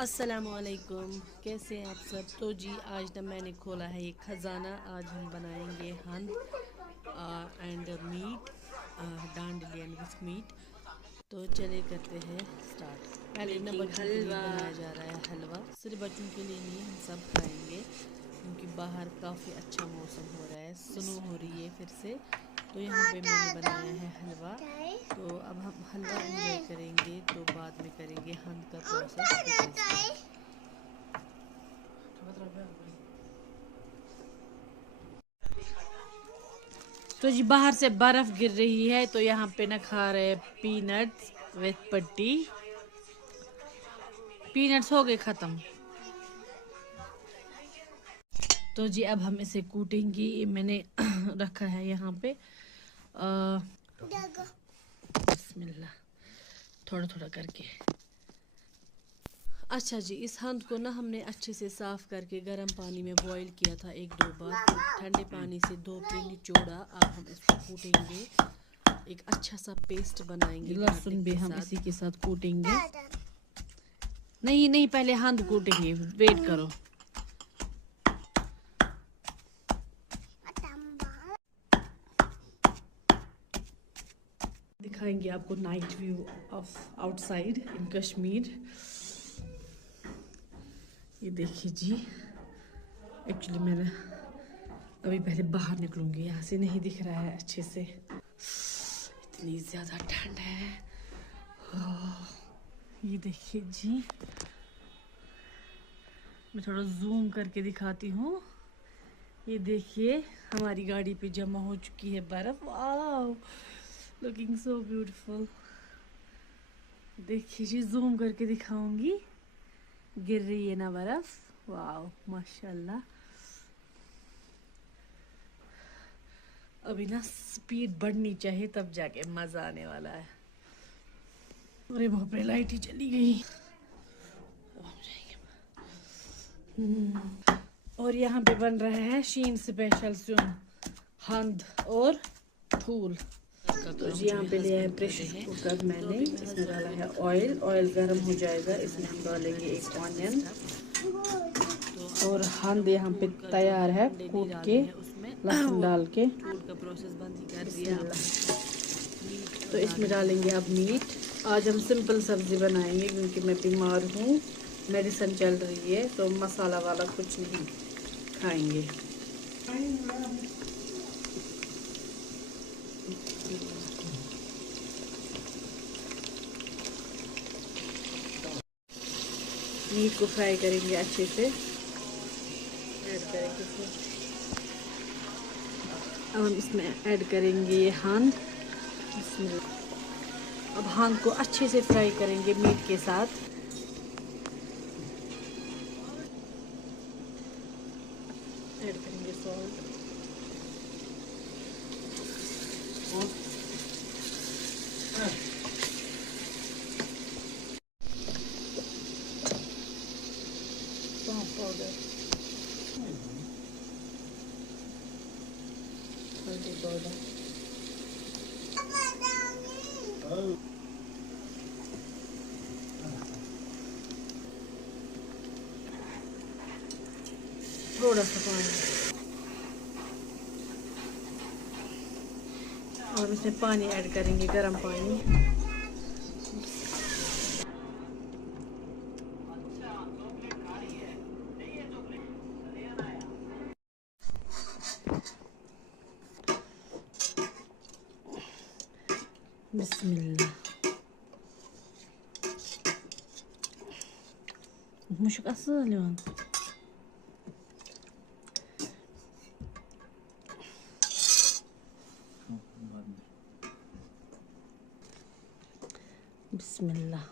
अस्सलामुअलैकुम, कैसे हैं आप सब। तो जी आज ना मैंने खोला है ये ख़जाना। आज हम बनाएंगे हंद एंड मीट, डांडलियन विथ मीट। तो चले करते हैं स्टार्ट। पहले ना मेकिंग बच्चों के लिए हलवा। बनाया जा रहा है हलवा। सिर्फ बच्चों के लिए नहीं, हम सब खाएंगे क्योंकि बाहर काफ़ी अच्छा मौसम हो रहा है, स्नो हो रही है फिर से। तो यहाँ पे मैंने बनाया है हलवा। तो अब हम हलवा एंजॉय करेंगे, तो बाद में करेंगे हंद का प्रोसेस फिर से स्टार्ट। तो जी बाहर से बर्फ गिर रही है, तो यहाँ पे ना खा रहे हैं पीनट्स विथ पट्टी। पीनट्स हो गए ख़त्म। तो जी अब हम इसे कूटेंगे। ये मैंने रखा है यहाँ पे। बिस्मिल्लाह, थोड़ा थोड़ा करके। अच्छा जी, इस हंद को ना हमने अच्छे से साफ़ करके गर्म पानी में बॉईल किया था एक दो बार, फिर ठंडे पानी से धो के निचोड़ा। अब हम इसको कूटेंगे, एक अच्छा सा पेस्ट बनाएंगे। लहसुन भी हम इसी के साथ कूटेंगे। नहीं नहीं, पहले हंद कूटेंगे, वेट करो। दिखाएंगे आपको night view of outside in Kashmir. ये देखिए जी, एक्चुअली मैंने अभी पहले बाहर निकलूंगी, यहाँ से नहीं दिख रहा है अच्छे से, इतनी ज़्यादा ठंड है। ये देखिए जी, मैं थोड़ा जूम करके दिखाती हूँ। ये देखिए हमारी गाड़ी पे जमा हो चुकी है बर्फ। Wow, looking so beautiful. देखिए जी, जूम करके दिखाऊंगी, गिर रही है ना बर्फ। वाओ माशाल्लाह। अभी ना स्पीड बढ़नी चाहिए, तब जाके मज़ा आने वाला है। अरे बाप रे, लाइट ही चली गई। और यहाँ पे बन रहा है शीन स्पेशल सुन हंद और ठूल। तो जी यहाँ पे लिया है प्रेशर कुकर मैंने, इसमें डाला है ऑयल। ऑयल गर्म हो जाएगा, इसमें हम डालेंगे एक ऑनियन और हंद यहाँ पे तैयार है कूट के, लहसुन डाल के। का प्रोसेस बंद ही कर दिया। तो इसमें डालेंगे अब मीट। आज हम सिंपल सब्जी बनाएंगे क्योंकि मैं बीमार हूँ, मेडिसिन चल रही है, तो मसाला वाला कुछ नहीं खाएंगे। मीट को फ्राई करेंगे अच्छे से, ऐड करेंगे इसमें। अब हम इसमें ऐड करेंगे ये हंद। इसमें अब हंद को अच्छे से फ्राई करेंगे मीट के साथ। ऐड करेंगे सॉल्ट। सौंफ पाउडर, हल्दी पाउडर, थोड़ा सा पानी, और इसमें पानी ऐड करेंगे, गर्म पानी। बिस्मिल्लाह। मुश्क असल यवन। बिस्मिल्लाह।